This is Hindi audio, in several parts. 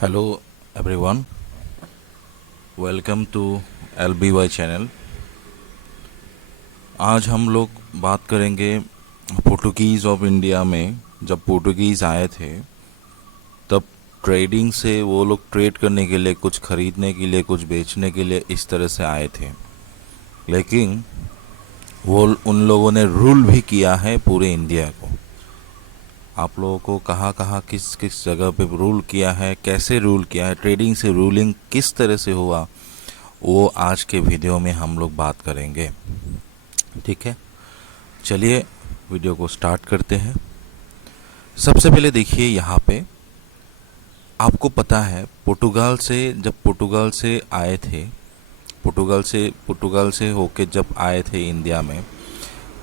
Hello everyone, welcome to LBY channel. आज हम लोग बात करेंगे पोर्टुगीज़ ऑफ इंडिया में। जब पोर्टुगीज़ आए थे तब ट्रेडिंग से वो लोग ट्रेड करने के लिए, कुछ खरीदने के लिए, कुछ बेचने के लिए इस तरह से आए थे। लेकिन वो उन लोगों ने रूल भी किया है पूरे इंडिया को। आप लोगों को कहाँ कहाँ किस किस जगह पे रूल किया है, कैसे रूल किया है, ट्रेडिंग से रूलिंग किस तरह से हुआ, वो आज के वीडियो में हम लोग बात करेंगे। ठीक है, चलिए वीडियो को स्टार्ट करते हैं। सबसे पहले देखिए यहाँ पे, आपको पता है जब पुर्तगाल से आए थे, पुर्तगाल से होके जब आए थे इंडिया में,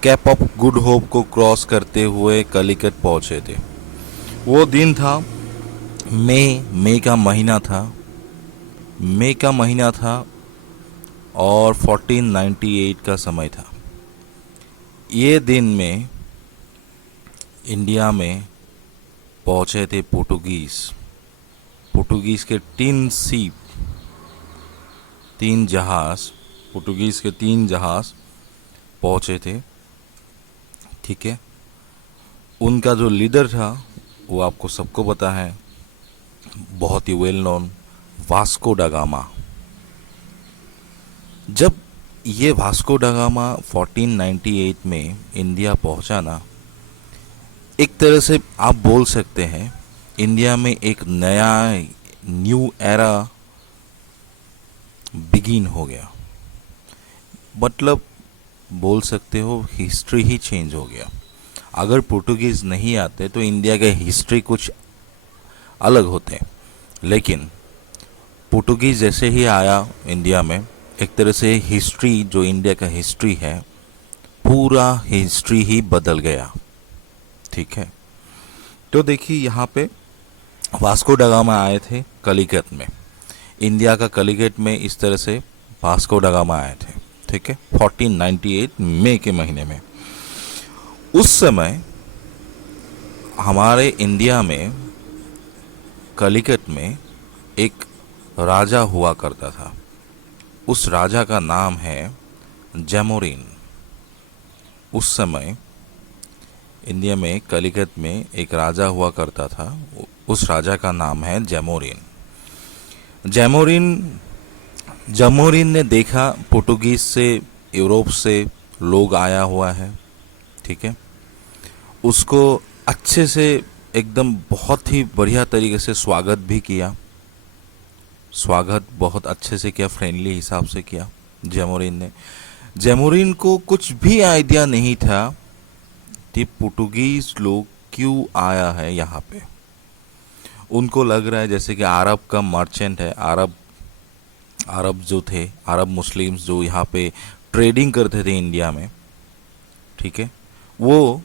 कैप ऑफ गुड होप को क्रॉस करते हुए कलिकट पहुंचे थे। वो दिन था मई का महीना था, और 1498 का समय था। ये दिन में इंडिया में पहुंचे थे पोर्टुगीज़ के तीन जहाज पहुंचे थे। ठीक है, उनका जो लीडर था वो आपको सबको पता है, बहुत ही वेल नोन, वास्को डा गामा। जब ये वास्को डा गामा 1498 में इंडिया पहुंचा ना, एक तरह से आप बोल सकते हैं इंडिया में एक नया न्यू एरा बिगिन हो गया। मतलब बोल सकते हो हिस्ट्री ही चेंज हो गया। अगर पोर्टुगीज़ नहीं आते तो इंडिया का हिस्ट्री कुछ अलग होते, लेकिन पोर्टुगीज़ जैसे ही आया इंडिया में, एक तरह से हिस्ट्री, जो इंडिया का हिस्ट्री है, पूरा हिस्ट्री ही बदल गया। ठीक है, तो देखिए यहाँ पे वास्को डा गामा आए थे कलिकत में, इंडिया का कलिकट में इस तरह से वास्को डा गामा आए थे। ठीक है, 1498 मई के महीने में। उस समय हमारे इंडिया में कलिकट में एक राजा हुआ करता था। उस राजा का नाम है जैमोरिन। उस समय इंडिया में कलिकत में एक राजा हुआ करता था, उस राजा का नाम है जैमोरिन। जैमोरिन ने देखा पोर्टुगीज से, यूरोप से लोग आया हुआ है। ठीक है, उसको अच्छे से, एकदम बहुत ही बढ़िया तरीके से स्वागत भी किया, स्वागत बहुत अच्छे से किया, फ्रेंडली हिसाब से किया जैमोरिन ने। जैमोरिन को कुछ भी आइडिया नहीं था कि पुर्तगीज लोग क्यों आया है यहाँ पे। उनको लग रहा है जैसे कि अरब का मर्चेंट है, अरब जो थे, अरब मुस्लिम्स जो यहाँ पे ट्रेडिंग करते थे इंडिया में। ठीक है, वो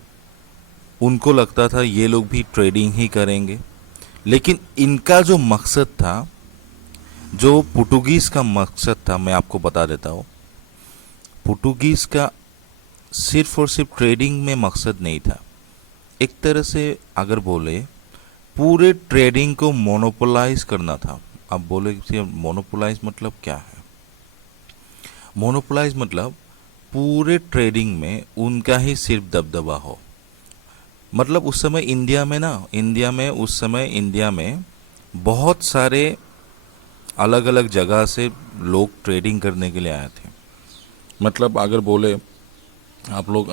उनको लगता था ये लोग भी ट्रेडिंग ही करेंगे। लेकिन इनका जो मकसद था, जो पुर्तगीज का मकसद था, मैं आपको बता देता हूँ। पुर्तगीज का सिर्फ और सिर्फ ट्रेडिंग में मकसद नहीं था। एक तरह से अगर बोले, पूरे ट्रेडिंग को मोनोपोलाइज करना था। अब बोले मोनोपोलाइज मतलब क्या है? मोनोपोलाइज मतलब पूरे ट्रेडिंग में उनका ही सिर्फ दबदबा हो। मतलब उस समय इंडिया में बहुत सारे अलग अलग जगह से लोग ट्रेडिंग करने के लिए आए थे। मतलब अगर बोले आप लोग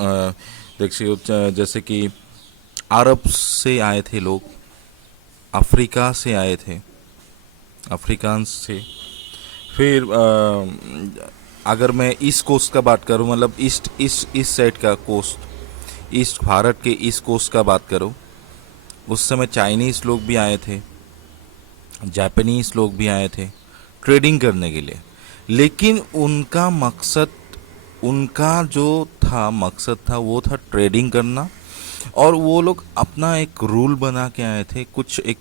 देखिए, जैसे कि अरब से आए थे लोग, अफ्रीका से आए थे, अफ्रीकान्स से। फिर अगर मैं ईस्ट कोस्ट का बात करूं, मतलब ईस्ट साइड का कोस्ट, ईस्ट भारत के ईस्ट कोस्ट का बात करूं, उस समय चाइनीज़ लोग भी आए थे, जापानीज़ लोग भी आए थे ट्रेडिंग करने के लिए। लेकिन उनका जो मकसद था वो था ट्रेडिंग करना। और वो लोग अपना एक रूल बना के आए थे, कुछ एक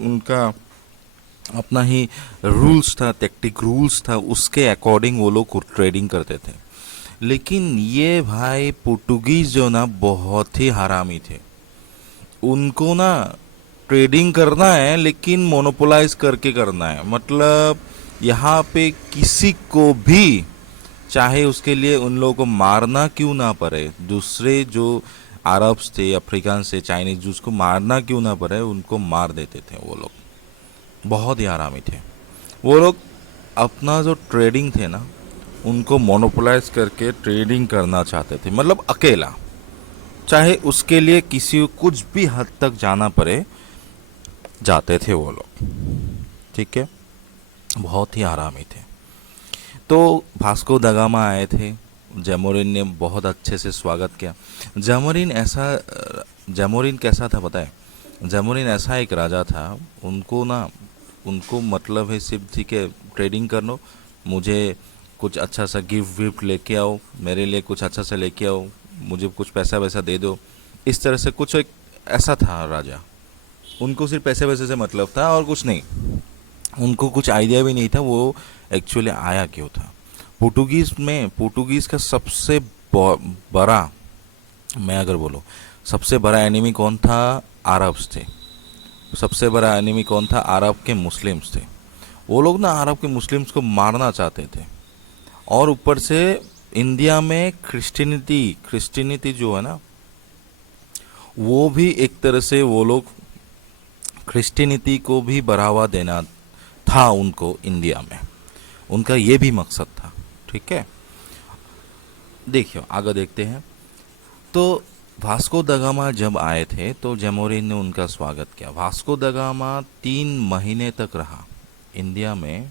उनका अपना ही रूल्स था, टैक्टिक रूल्स था, उसके अकॉर्डिंग वो लोग ट्रेडिंग करते थे। लेकिन ये भाई पुर्तगीज जो ना बहुत ही हरामी थे। उनको ना ट्रेडिंग करना है लेकिन मोनोपोलाइज करके करना है। मतलब यहाँ पे किसी को भी, चाहे उसके लिए उन लोगों को मारना क्यों ना पड़े, दूसरे जो अरब्स थे, अफ्रीकन से, चाइनीज, जिसको मारना क्यों ना पड़े उनको मार देते थे वो लोग। बहुत ही आरामी थे वो लोग। अपना जो ट्रेडिंग थे ना, उनको मोनोपोलाइज करके ट्रेडिंग करना चाहते थे, मतलब अकेला, चाहे उसके लिए किसी को कुछ भी हद तक जाना पड़े, जाते थे वो लोग। ठीक है, बहुत ही आरामी थे। तो वास्को दा गामा आए थे, जैमोरिन ने बहुत अच्छे से स्वागत किया। जैमोरिन कैसा था पता है? जैमोरिन ऐसा एक राजा था, उनको मतलब है सिर्फ ठीक है ट्रेडिंग कर लो, मुझे कुछ अच्छा सा गिफ्ट विफ्ट लेके आओ, मेरे लिए कुछ अच्छा सा लेके आओ, मुझे कुछ पैसा वैसा दे दो, इस तरह से कुछ एक ऐसा था राजा। उनको सिर्फ पैसे वैसे से मतलब था और कुछ नहीं। उनको कुछ आइडिया भी नहीं था वो एक्चुअली आया क्यों था। पोर्टुगीज़ का सबसे बड़ा, मैं अगर बोलूँ सबसे बड़ा एनिमी कौन था? अरब्स थे। सबसे बड़ा एनिमी कौन था? अरब के मुस्लिम्स थे। वो लोग ना अरब के मुस्लिम्स को मारना चाहते थे। और ऊपर से इंडिया में क्रिश्चियनिटी जो है ना, वो भी एक तरह से वो लोग क्रिश्चियनिटी को भी बढ़ावा देना था उनको इंडिया में, उनका ये भी मकसद था। ठीक है, देखियो आगे देखते हैं। तो वास्को दा गामा जब आए थे तो जैमोरिन ने उनका स्वागत किया। वास्को दा गामा 3 महीने तक रहा इंडिया में,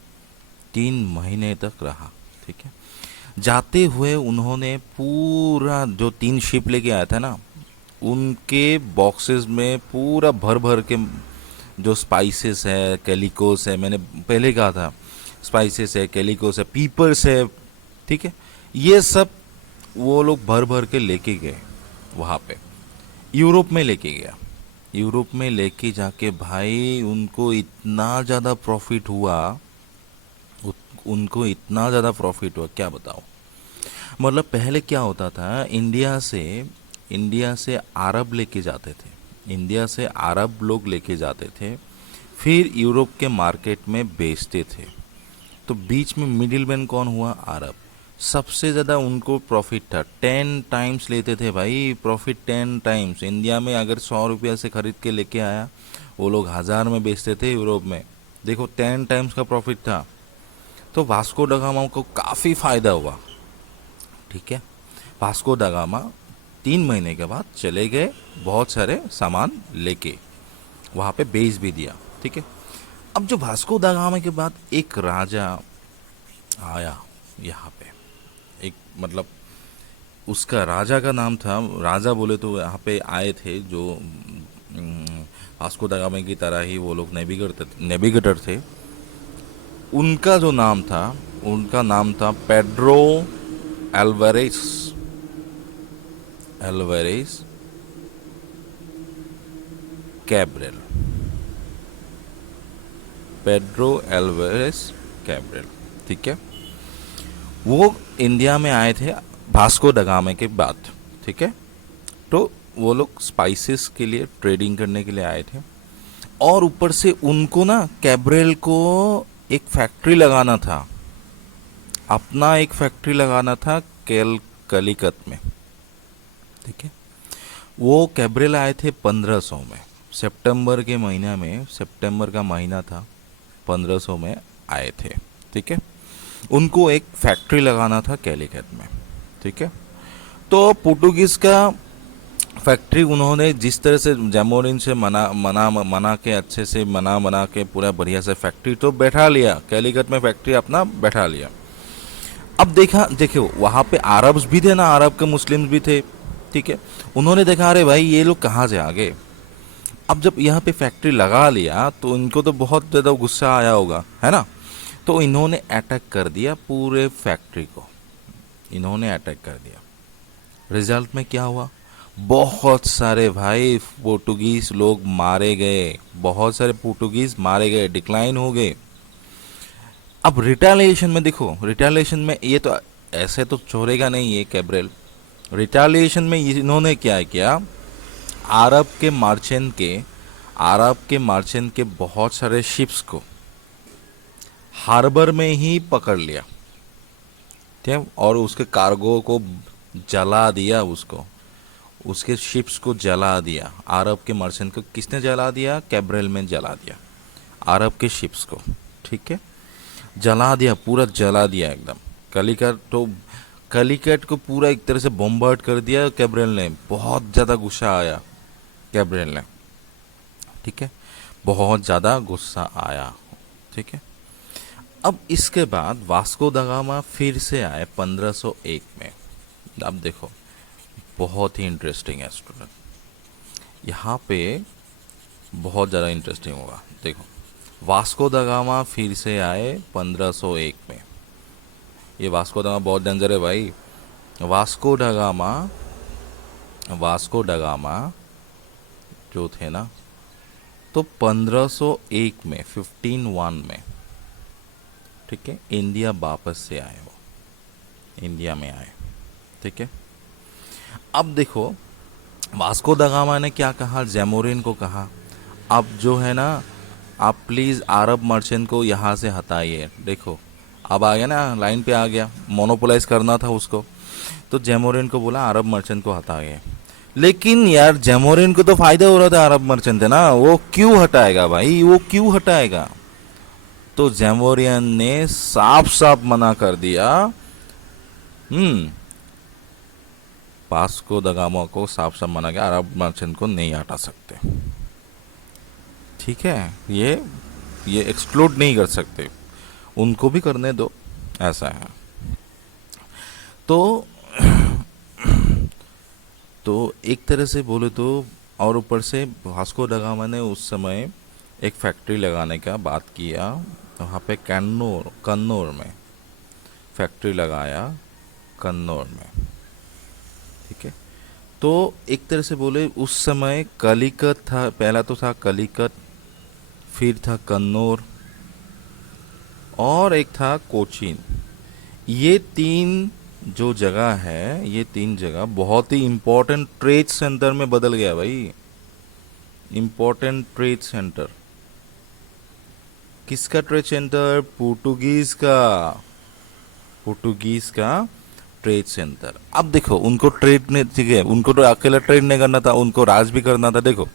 3 महीने तक रहा। ठीक है, जाते हुए उन्होंने पूरा जो 3 शिप लेके आया था ना, उनके बॉक्सेस में पूरा भर भर के जो स्पाइसेस है, कैलिकोस है, मैंने पहले कहा था स्पाइसेस है, कैलिकोस है, पीपर्स है, ठीक है, ये सब वो लोग भर भर के लेके गए वहाँ पे। यूरोप में लेके गया, यूरोप में लेके जाके भाई उनको इतना ज़्यादा प्रॉफिट हुआ, उनको इतना ज़्यादा प्रॉफिट हुआ क्या बताओ। मतलब पहले क्या होता था, इंडिया से अरब लेके जाते थे, इंडिया से अरब लोग लेके जाते थे, फिर यूरोप के मार्केट में बेचते थे। तो बीच में मिडिल मैन कौन हुआ? अरब। सबसे ज़्यादा उनको प्रॉफिट था, 10 टाइम्स लेते थे भाई, प्रॉफिट 10 टाइम्स। इंडिया में अगर 100 रुपया से खरीद के लेके आया, वो लोग 1000 में बेचते थे यूरोप में। देखो 10 टाइम्स का प्रॉफिट था। तो वास्को दा गामा को काफ़ी फ़ायदा हुआ। ठीक है, वास्को दा गामा 3 महीने के बाद चले गए, बहुत सारे सामान लेके वहाँ पे बेच भी दिया। ठीक है, अब जो वास्को दा गामा के बाद एक राजा आया यहाँ पे, एक मतलब उसका राजा का नाम था, राजा बोले तो यहाँ पे आए थे जो वास्को दा गामा की तरह ही वो लोग नेविगेटर थे। उनका जो नाम था, उनका नाम था Pedro Alvares Cabral. Pedro Alvares Cabral. ठीक है, वो इंडिया में आए थे वास्को दा गामा के बाद। ठीक है, तो वो लोग स्पाइसेस के लिए ट्रेडिंग करने के लिए आए थे। और ऊपर से उनको ना कैब्रेल को एक फैक्ट्री लगाना था, अपना एक फैक्ट्री लगाना था कलिकत में। ठीक है, वो कैब्रेल आए थे 1500 में, सितंबर के महीना में, सितंबर का महीना था, 1500 में आए थे। ठीक है, उनको एक फैक्ट्री लगाना था कैलिकट में। ठीक है, तो पोर्टुगीज़ का फैक्ट्री उन्होंने जिस तरह से जैमोरिन से मना के अच्छे से मना के पूरा बढ़िया से फैक्ट्री तो बैठा लिया, कैलिकट में फैक्ट्री अपना बैठा लिया। अब देखो वहाँ पे अरब्स भी थे ना, अरब के मुस्लिम्स भी थे। ठीक है, उन्होंने देखा अरे भाई ये लोग कहाँ से आ गए। अब जब यहाँ पे फैक्ट्री लगा लिया तो इनको तो बहुत ज़्यादा गुस्सा आया होगा, है ना। तो इन्होंने अटैक कर दिया पूरे फैक्ट्री को, इन्होंने अटैक कर दिया। रिजल्ट में क्या हुआ? बहुत सारे भाई पोर्टुगीज लोग मारे गए, बहुत सारे पोर्टुगीज मारे गए, डिक्लाइन हो गए। अब रिटेलिएशन में देखो, रिटेलिएशन में ये तो ऐसे तो छोड़ेगा नहीं ये कैब्रेल। रिटेलिएशन में इन्होंने क्या किया, अरब के मर्चेंट के अरब के मर्चेंट के बहुत सारे शिप्स को हार्बर में ही पकड़ लिया, ठीक है, और उसके कार्गो को जला दिया, उसको उसके शिप्स को जला दिया। अरब के मर्चेंट को किसने जला दिया? कैब्रल में जला दिया अरब के शिप्स को, ठीक है, जला दिया, पूरा जला दिया एकदम। कलिकट को पूरा एक तरह से बॉम्बार्ड कर दिया कैब्रल ने। बहुत ज़्यादा गुस्सा आया कैब्रल ने, ठीक है, बहुत ज़्यादा गुस्सा आया, ठीक है। अब इसके बाद वास्को द गामा फिर से आए 1501 में। अब देखो बहुत ही इंटरेस्टिंग है स्टूडेंट, यहाँ पे बहुत ज़्यादा इंटरेस्टिंग होगा। देखो वास्को द गामा फिर से आए 1501 में। ये वास्को द गामा बहुत डेंजर है भाई। वास्को ड गामा जो थे ना, तो 1501 में 1501 में, ठीक है, इंडिया वापस से आए, वो इंडिया में आए, ठीक है। अब देखो वास्को द गामा ने क्या कहा, जैमोरिन को कहा, अब जो है ना, आप प्लीज़ अरब मर्चेंट को यहाँ से हटाइए। देखो अब आ गया ना, लाइन पे आ गया, मोनोपोलाइज करना था उसको, तो जैमोरिन को बोला अरब मर्चेंट को हटाइए। लेकिन यार जैमोरिन को तो फायदा हो रहा था, अरब मर्चेंट है ना, वो क्यों हटाएगा भाई, वो क्यों हटाएगा? तो जैमोरियन ने साफ साफ मना कर दिया। वास्को द गामा को साफ साफ मना किया, अरब मर्चेंट को नहीं हटा सकते, ठीक है, ये एक्सक्लूड नहीं कर सकते, उनको भी करने दो, ऐसा है। तो एक तरह से बोले तो, और ऊपर से वास्को ड गामा ने उस समय एक फैक्ट्री लगाने का बात किया, वहाँ पे कन्नौर में फैक्ट्री लगाया, कन्नौर में, ठीक है। तो एक तरह से बोले उस समय कलिकत था, पहला तो था कलिकत, फिर था कन्नौर, और एक था कोचीन। ये तीन जो जगह है, ये तीन जगह बहुत ही इम्पोर्टेंट ट्रेड सेंटर में बदल गया भाई। इम्पोर्टेंट ट्रेड सेंटर किसका? ट्रेड सेंटर पोर्टुगीज का ट्रेड सेंटर। अब देखो उनको ट्रेड नहीं, ठीक है, उनको तो अकेला ट्रेड नहीं करना था, उनको राज भी करना था। देखो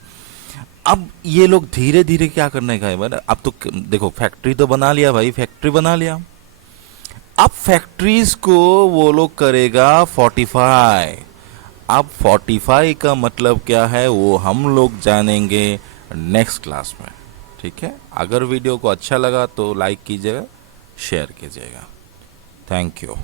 अब ये लोग धीरे धीरे क्या करने का है, अब तो देखो फैक्ट्री तो बना लिया भाई, फैक्ट्री बना लिया, अब फैक्ट्रीज को वो लोग करेगा 45। अब 45 का मतलब क्या है वो हम लोग जानेंगे नेक्स्ट क्लास में, ठीक है। अगर वीडियो को अच्छा लगा तो लाइक कीजिएगा, शेयर कीजिएगा। Thank you.